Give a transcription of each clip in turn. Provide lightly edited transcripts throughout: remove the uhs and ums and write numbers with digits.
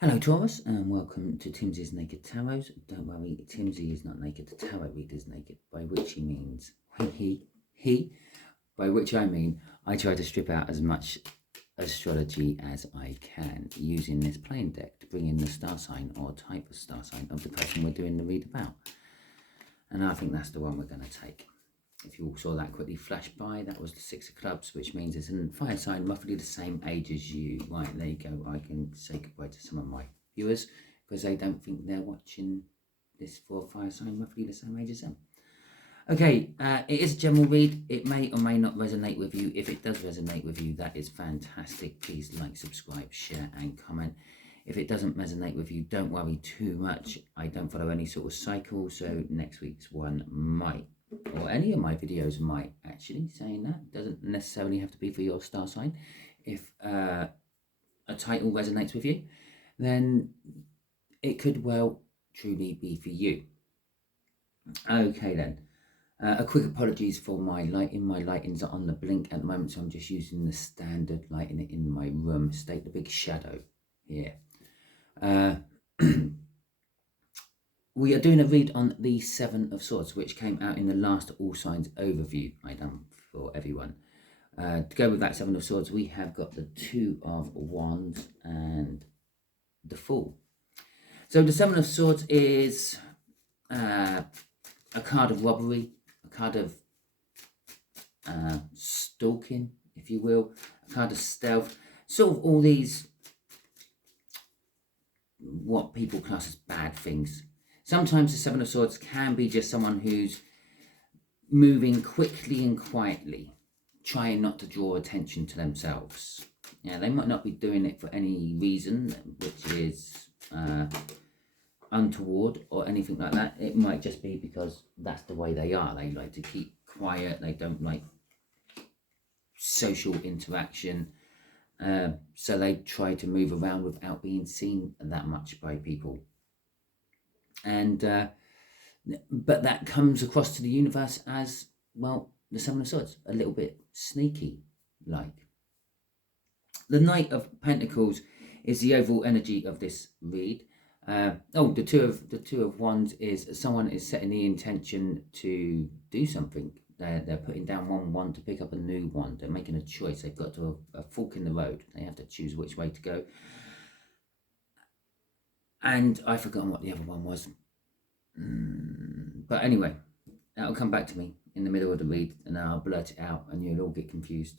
Hello Taurus and welcome to Timsy's Naked Tarot. Don't worry, Timsy is not naked, the tarot reader is naked, by which he means by which I mean I try to strip out as much astrology as I can using this plain deck to bring in the star sign or type of star sign of the person we're doing the read about. And I think that's the one we're going to take. If you all saw that quickly flash by, that was the Six of Clubs, which means it's a fire sign roughly the same age as you. Right, there you go. I can say goodbye to some of my viewers because they don't think they're watching this for a fire sign roughly the same age as them. Okay, it is a general read. It may or may not resonate with you. If it does resonate with you, that is fantastic. Please like, subscribe, share and comment. If it doesn't resonate with you, don't worry too much. I don't follow any sort of cycle, so next week's one might, or any of my videos might actually, saying that doesn't necessarily have to be for your star sign. If a title resonates with you, then it could well truly be for you. Okay then, a quick apologies for my lighting. My lightings are on the blink at the moment, so I'm just using the standard lighting in my room. State the big shadow here. We are doing a read on the Seven of Swords, which came out in the last All Signs overview I done for everyone. To go with that Seven of Swords, we have got the Two of Wands and the Fool. So the Seven of Swords is a card of robbery, a card of stalking, if you will, a card of stealth, sort of all these what people class as bad things. Sometimes the Seven of Swords can be just someone who's moving quickly and quietly, trying not to draw attention to themselves. Yeah, they might not be doing it for any reason, which is untoward or anything like that. It might just be because that's the way they are. They like to keep quiet. They don't like social interaction. So they try to move around without being seen that much by people. And but that comes across to the universe as, well, the Seven of Swords, a little bit sneaky like. The Knight of Pentacles is the overall energy of this read. The two of Wands is someone is setting the intention to do something. They're putting down one wand to pick up a new wand. They're making a choice. They've got to a fork in the road. They have to choose which way to go. And I've forgotten what the other one was. But anyway, that'll come back to me in the middle of the read and then I'll blurt it out and you'll all get confused.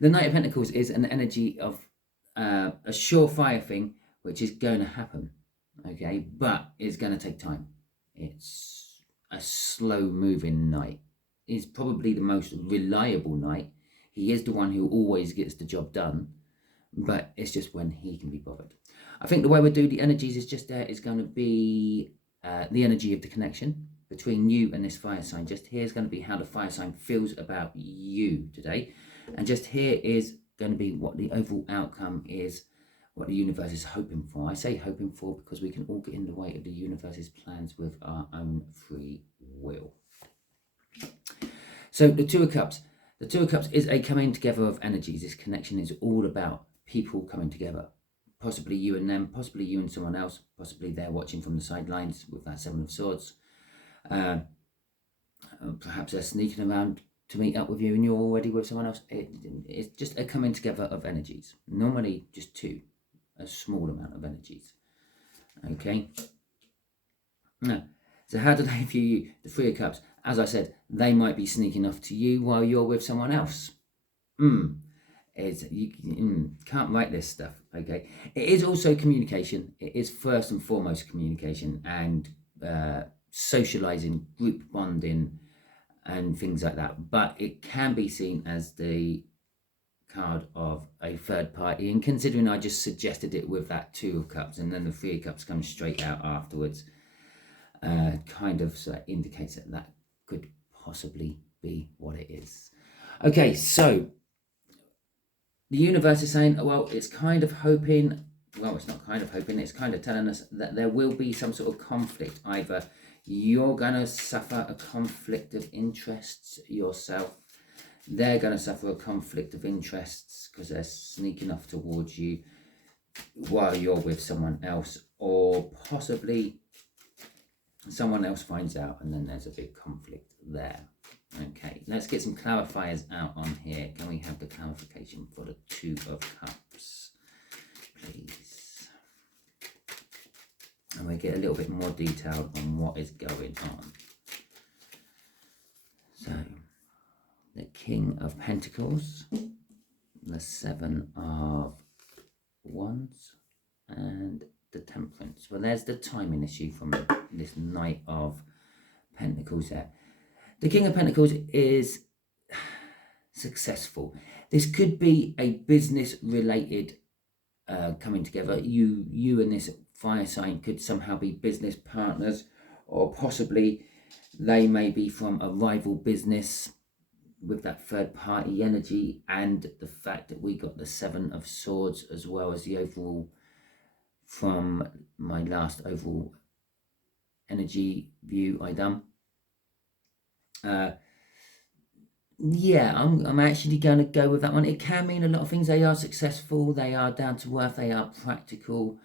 The Knight of Pentacles is an energy of a surefire thing which is going to happen, okay? But it's going to take time. It's a slow-moving knight. He's probably the most reliable knight. He is the one who always gets the job done, but it's just when he can be bothered. I think the way we do the energies is just there is going to be the energy of the connection between you and this fire sign. Just here is going to be how the fire sign feels about you today. And just here is going to be what the overall outcome is, what the universe is hoping for. I say hoping for because we can all get in the way of the universe's plans with our own free will. So the Two of Cups. The Two of Cups is a coming together of energies. This connection is all about people coming together. Possibly you and them, possibly you and someone else, possibly they're watching from the sidelines with that Seven of Swords. Perhaps they're sneaking around to meet up with you and you're already with someone else. It's just a coming together of energies. Normally just two, a small amount of energies. Okay. Now, so how do they view you? The Three of Cups. As I said, they might be sneaking off to you while you're with someone else. You can't write this stuff, okay? It is also communication. It is first and foremost communication and socializing, group bonding and things like that. But it can be seen as the card of a third party. And considering I just suggested it with that Two of Cups and then the Three of Cups comes straight out afterwards, kind of indicates that could possibly be what it is. Okay, so the universe is saying, well, it's kind of hoping, well, it's not kind of hoping, it's kind of telling us that there will be some sort of conflict. Either you're going to suffer a conflict of interests yourself, they're going to suffer a conflict of interests because they're sneaking off towards you. while you're with someone else, or possibly someone else finds out and then there's a big conflict there. Okay, let's get some clarifiers out on here. Can we have the clarification for the Two of Cups, please? And we get a little bit more detailed on what is going on. So, the King of Pentacles, the Seven of Wands, and the Temperance. Well, there's the timing issue from this Knight of Pentacles there. The King of Pentacles is successful. This could be a business related coming together. You and this fire sign could somehow be business partners, or possibly they may be from a rival business with that third party energy, and the fact that we got the Seven of Swords as well as the overall, from my last overall energy view I done. Yeah, I'm actually going to go with that one. It can mean a lot of things. They are successful, they are down to earth, they are practical,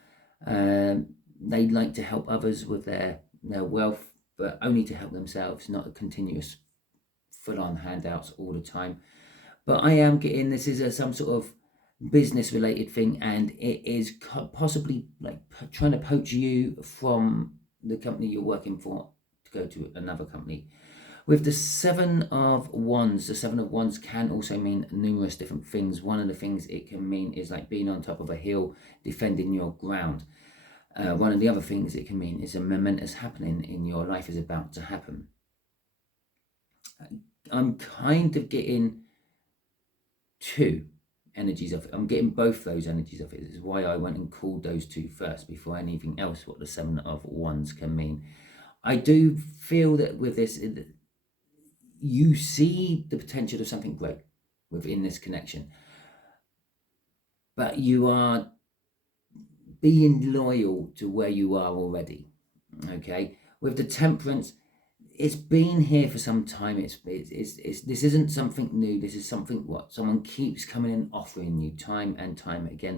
they like to help others with their wealth, but only to help themselves, not a continuous full-on handouts all the time. But I am getting this is some sort of business related thing, and it is possibly like trying to poach you from the company you're working for to go to another company. With the Seven of Wands, the Seven of Wands can also mean numerous different things. One of the things it can mean is like being on top of a hill, defending your ground. One of the other things it can mean is a momentous happening in your life is about to happen. I'm kind of getting two energies of it. I'm getting both those energies of it. This is why I went and called those two first before anything else, what the Seven of Wands can mean. I do feel that with this, you see the potential of something great within this connection, but you are being loyal to where you are already. Okay, with the Temperance, it's been here for some time. It's this isn't something new. This is something what someone keeps coming and offering you time and time again.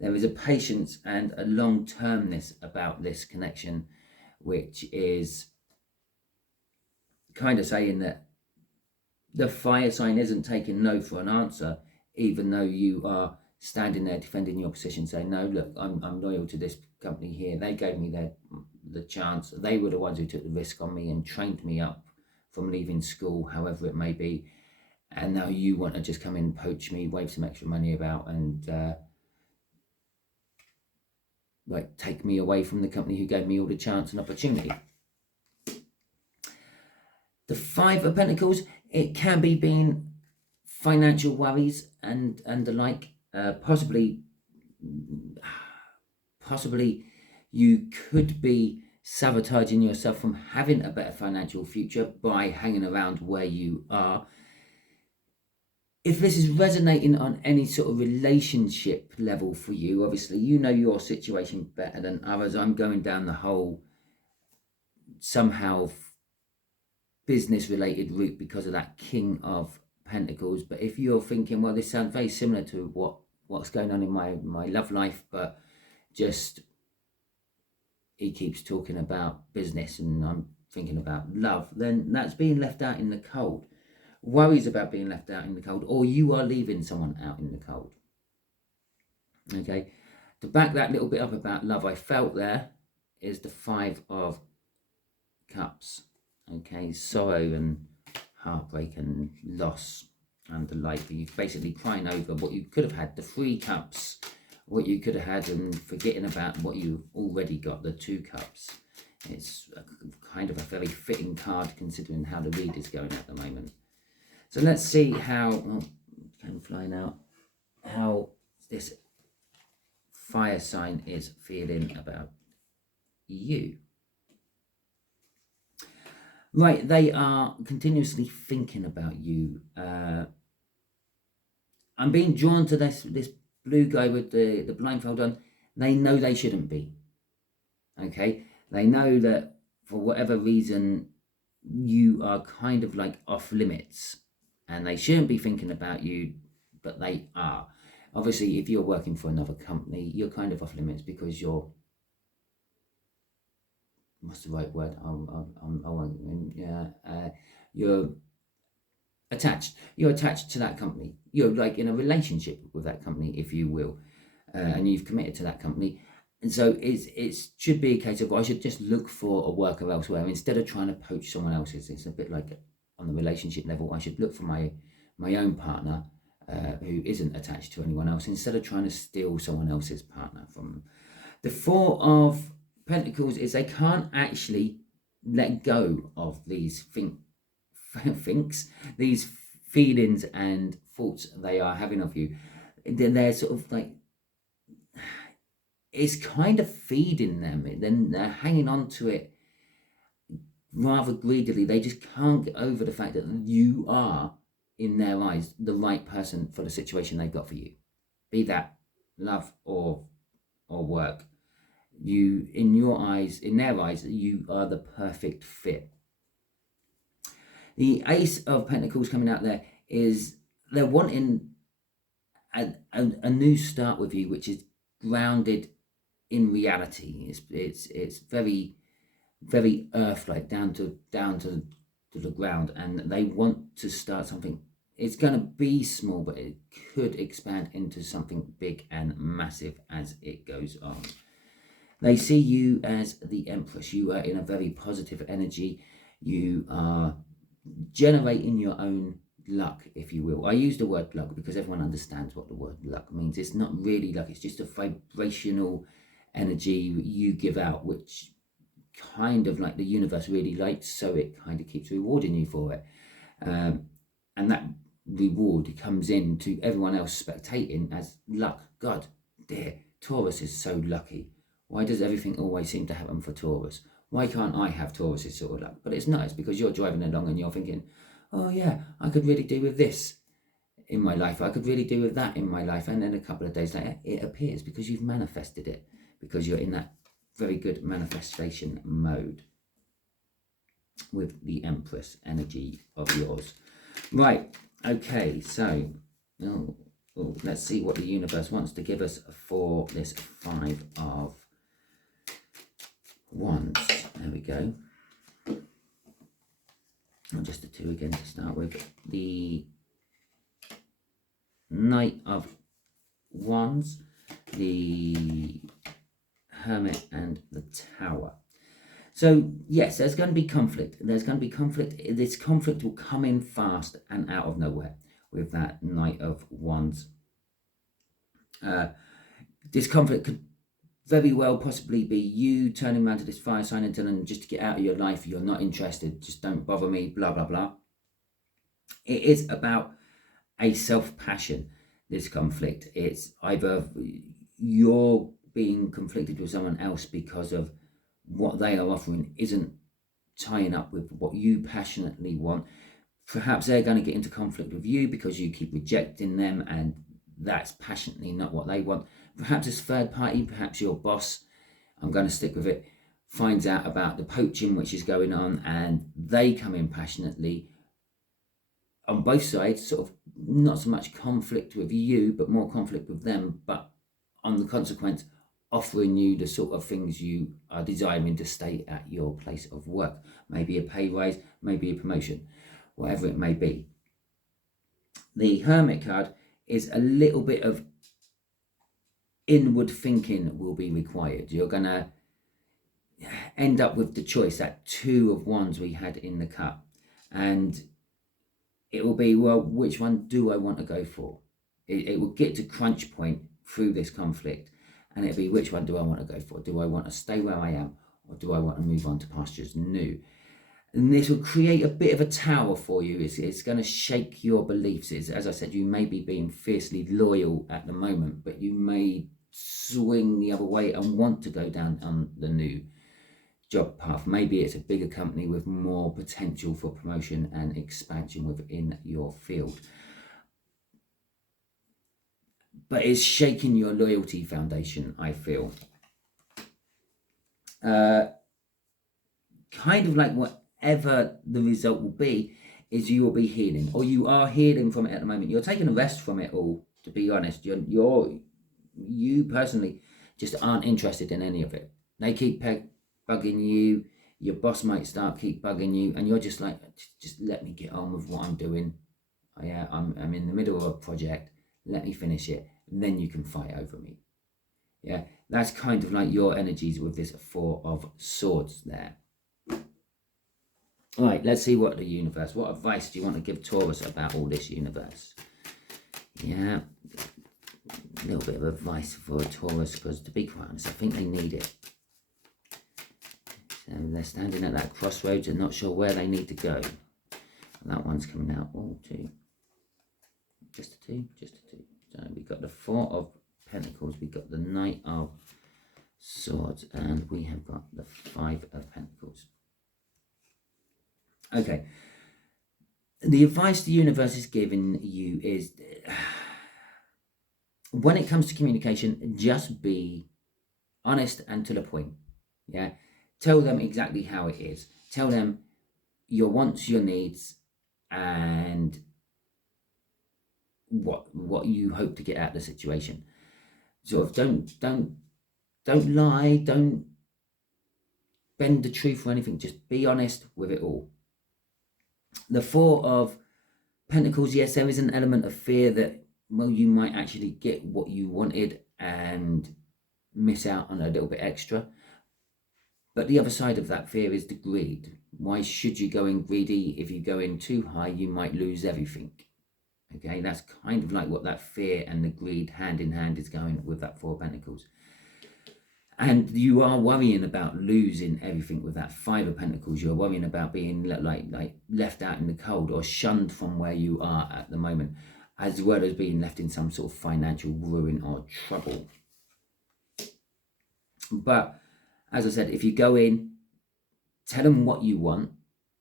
There is a patience and a long-termness about this connection, which is kind of saying that the fire sign isn't taking no for an answer, even though you are standing there defending your position, saying, no, look, I'm loyal to this company here. They gave me the chance. They were the ones who took the risk on me and trained me up from leaving school, however it may be. And now you want to just come in, poach me, wave some extra money about, and like take me away from the company who gave me all the chance and opportunity. The Five of Pentacles, it can be being financial worries and the like. Possibly you could be sabotaging yourself from having a better financial future by hanging around where you are. If this is resonating on any sort of relationship level for you, obviously you know your situation better than others. I'm going down the whole somehow business related route because of that King of Pentacles. But if you're thinking, well, this sounds very similar to what's going on in my love life, but just he keeps talking about business and I'm thinking about love, then that's being left out in the cold. Worries about being left out in the cold, or you are leaving someone out in the cold. Okay, to back that little bit up about love, I felt there is the Five of Cups. Okay, sorrow and heartbreak and loss and the like. You're basically crying over what you could have had, the Three Cups, what you could have had, and forgetting about what you already got, the Two Cups. It's kind of a very fitting card considering how the read is going at the moment. So let's see how, came flying out, how this fire sign is feeling about you. Right, they are continuously thinking about you. I'm being drawn to this blue guy with the blindfold on. They know they shouldn't be. Okay, they know that for whatever reason you are kind of like off limits, and they shouldn't be thinking about you, but they are. Obviously, if you're working for another company, you're kind of off limits because you're, what's the right word? You're attached. You're attached to that company. You're like in a relationship with that company, if you will, and you've committed to that company. And so it should be a case of, I should just look for a worker elsewhere instead of trying to poach someone else's. It's a bit like on the relationship level. I should look for my own partner who isn't attached to anyone else instead of trying to steal someone else's partner from them. The Four of Pentacles is they can't actually let go of these these feelings and thoughts they are having of you. They're sort of like, it's kind of feeding them, then they're hanging on to it rather greedily. They just can't get over the fact that you are, in their eyes, the right person for the situation they've got for you, be that love or work. You, in your eyes, in their eyes, you are the perfect fit. The Ace of Pentacles coming out there is they're wanting a new start with you, which is grounded in reality. It's very, very earth-like, down to the ground, and they want to start something. It's going to be small, but it could expand into something big and massive as it goes on. They see you as the Empress. You are in a very positive energy. You are generating your own luck, if you will. I use the word luck because everyone understands what the word luck means. It's not really luck. It's just a vibrational energy you give out, which kind of like the universe really likes, so it kind of keeps rewarding you for it. And that reward comes in to everyone else spectating as luck. God, dear, Taurus is so lucky. Why does everything always seem to happen for Taurus? Why can't I have Taurus's sort of luck? But it's not. It's because you're driving along and you're thinking, oh yeah, I could really do with this in my life. I could really do with that in my life. And then a couple of days later, it appears because you've manifested it, because you're in that very good manifestation mode with the Empress energy of yours. Right, okay, so let's see what the universe wants to give us for this Five of Wands. There we go. And just the two again to start with. The Knight of Wands, the Hermit, and the Tower. So yes, there's going to be conflict. There's going to be conflict. This conflict will come in fast and out of nowhere with that Knight of Wands. This conflict could very well possibly be you turning around to this fire sign and telling them just to get out of your life, you're not interested, just don't bother me, blah, blah, blah. It is about a self-passion, this conflict. It's either you're being conflicted with someone else because of what they are offering isn't tying up with what you passionately want. Perhaps they're going to get into conflict with you because you keep rejecting them and that's passionately not what they want. Perhaps it's third party, perhaps your boss, I'm going to stick with it, finds out about the poaching which is going on and they come in passionately on both sides, sort of not so much conflict with you, but more conflict with them, but on the consequence, offering you the sort of things you are desiring to stay at your place of work. Maybe a pay rise, maybe a promotion, whatever it may be. The Hermit card is a little bit of inward thinking will be required. You're going to end up with the choice, that Two of Wands we had in the cup. And it will be, well, which one do I want to go for? It will get to crunch point through this conflict. And it'll be, which one do I want to go for? Do I want to stay where I am? Or do I want to move on to pastures new? And this will create a bit of a tower for you. It's going to shake your beliefs. As I said, you may be being fiercely loyal at the moment, but you may swing the other way and want to go down on the new job path. Maybe it's a bigger company with more potential for promotion and expansion within your field. But it's shaking your loyalty foundation, I feel. Kind of like whatever the result will be, is you will be healing, or you are healing from it at the moment. You're taking a rest from it all to be honest. You personally just aren't interested in any of it. They keep bugging you. Your boss might keep bugging you, and you're just like, just let me get on with what I'm doing. Yeah, I'm in the middle of a project. Let me finish it, and then you can fight over me. Yeah, that's kind of like your energies with this Four of Swords there. All right, let's see what advice do you want to give Taurus about all this universe? Yeah, a little bit of advice for Taurus, because to be quite honest, I think they need it. So they're standing at that crossroads and not sure where they need to go. And that one's coming out. Oh, two. Just a two. So we've got the Four of Pentacles, we've got the Knight of Swords, and we have got the Five of Pentacles. Okay. The advice the universe is giving you is, when it comes to communication, just be honest and to the point. Yeah. Tell them exactly how it is. Tell them your wants, your needs, and what you hope to get out of the situation. Sort of don't lie, don't bend the truth or anything. Just be honest with it all. The Four of Pentacles, yes, there is an element of fear that, well, you might actually get what you wanted and miss out on a little bit extra. But the other side of that fear is the greed. Why should you go in greedy? If you go in too high, you might lose everything. Okay, that's kind of like what that fear and the greed hand in hand is going with that Four of Pentacles. And you are worrying about losing everything with that Five of Pentacles. You're worrying about being like left out in the cold or shunned from where you are at the moment, as well as being left in some sort of financial ruin or trouble. But as I said, if you go in, tell them what you want.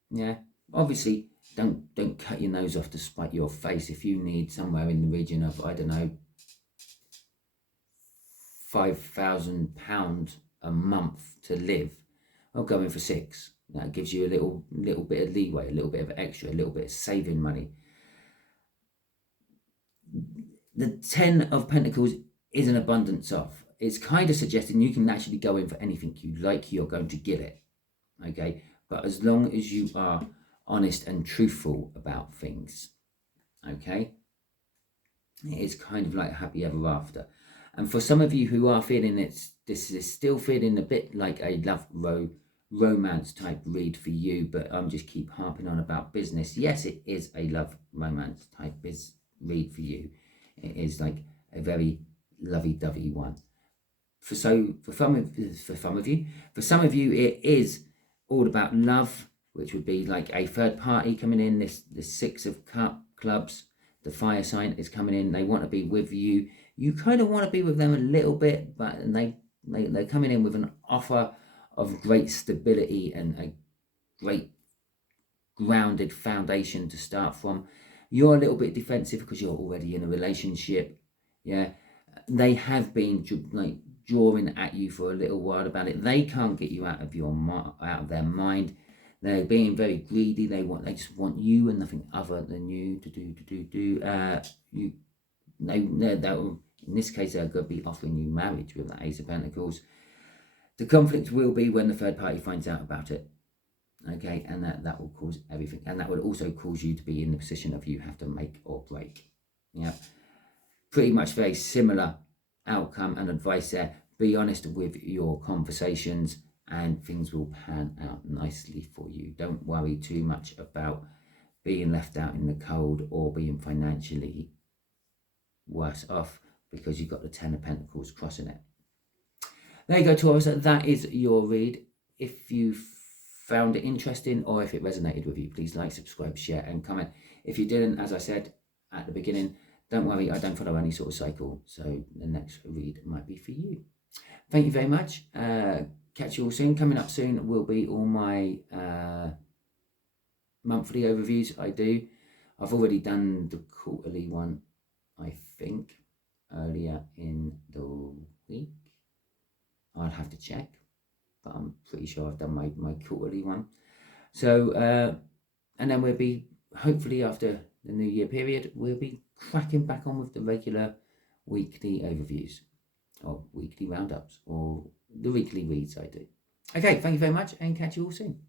Yeah, obviously don't cut your nose off to spite your face. If you need somewhere in the region of, I don't know, £5,000 a month to live, I'll go in for 6. That gives you a little bit of leeway, a little bit of extra, a little bit of saving money. The Ten of Pentacles is an abundance of. It's kind of suggesting you can actually go in for anything you like, you're going to get it. Okay, but as long as you are honest and truthful about things, okay, it is kind of like happy ever after. And for some of you who are feeling this is still feeling a bit like a love romance type read for you, but I'm just keep harping on about business. Yes, it is a love romance type read for you. It is like a very lovey-dovey one. For some of you, it is all about love, which would be like a third party coming in. This Six of Clubs, the fire sign is coming in. They want to be with you. You kind of want to be with them a little bit, but they're coming in with an offer of great stability and a great grounded foundation to start from. You're a little bit defensive because you're already in a relationship. Yeah, they have been like drawing at you for a little while about it. They can't get you out of their mind. They're being very greedy. They just want you and nothing other than you to do. In this case, they're going to be offering you marriage with that Ace of Pentacles. The conflict will be when the third party finds out about it. Okay, and that will cause everything. And that will also cause you to be in the position of you have to make or break. Yeah, pretty much very similar outcome and advice there. Be honest with your conversations and things will pan out nicely for you. Don't worry too much about being left out in the cold or being financially worse off because you've got the Ten of Pentacles crossing it. There you go, Taurus. That is your read. If you found it interesting or if it resonated with you, please like, subscribe, share and comment. If you didn't, as I said at the beginning, don't worry, I don't follow any sort of cycle, so the next read might be for you. Thank you very much. Catch you all soon. Coming up soon will be all my monthly overviews I do. I've already done the quarterly one, I think, earlier in the week. I'll have to check, but I'm pretty sure I've done my quarterly one. So, and then we'll be, hopefully after the New Year period, we'll be cracking back on with the regular weekly overviews, or weekly roundups, or the weekly reads I do. Okay, thank you very much, and catch you all soon.